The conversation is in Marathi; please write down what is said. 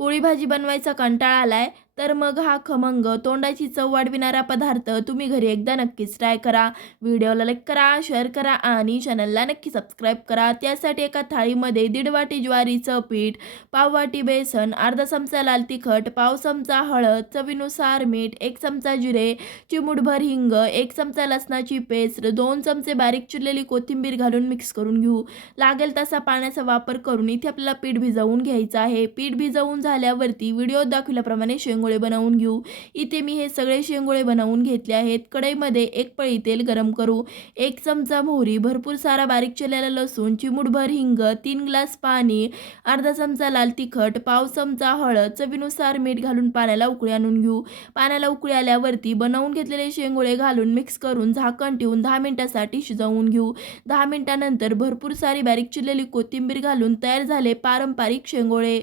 पोळी भाजी बनवायचा कंटाळा आलाय, तर मग हा खमंग तोंडाची चव वाढविणारा पदार्थ तुम्ही घरी एकदा नक्कीच ट्राय करा. व्हिडिओला लाईक करा, शेअर करा आणि चॅनलला नक्की सबस्क्राईब करा. त्यासाठी एका थाळीमध्ये 1.5 वाटी ज्वारीचं पीठ, पाव वाटी बेसन, अर्धा चमचा लाल तिखट, पाव चमचा हळद, चवीनुसार मीठ, 1 चमचा जिरे, चिमूटभर हिंग, 1 चमचा लसणाची पेस्ट, 2 चमचे बारीक चिरलेली कोथिंबीर घालून मिक्स करून घेऊ. लागेल तसा पाण्याचा वापर करून इथे आपल्याला पीठ भिजवून घ्यायचं आहे. पीठ भिजवून झाल्यावरती व्हिडिओत दाखवल्याप्रमाणे शेंगोळे बनवून घेऊ. इथे मी हे सगळे शेंगोळे बनवून घेतले आहेत. कढईमध्ये 1 पळी तेल गरम करू. 1 चमचा मोहरी, भरपूर सारा बारीक चिरलेला लसूण, चिमूटभर हिंग, 3 ग्लास पाणी, अर्धा चमचा लाल तिखट, पाव चमचा हळद, चवीनुसार मीठ घालून पाण्याला उकळी आणून घेऊ. पाण्याला उकळी आल्यावरती बनवून घेतलेले शेंगोळे घालून मिक्स करून झाकण ठेवून 10 मिनिटांसाठी शिजवून घेऊ. 10 मिनिटांनंतर भरपूर सारी बारीक चिरलेली कोथिंबीर घालून तयार झाले पारंपरिक शेंगोळे.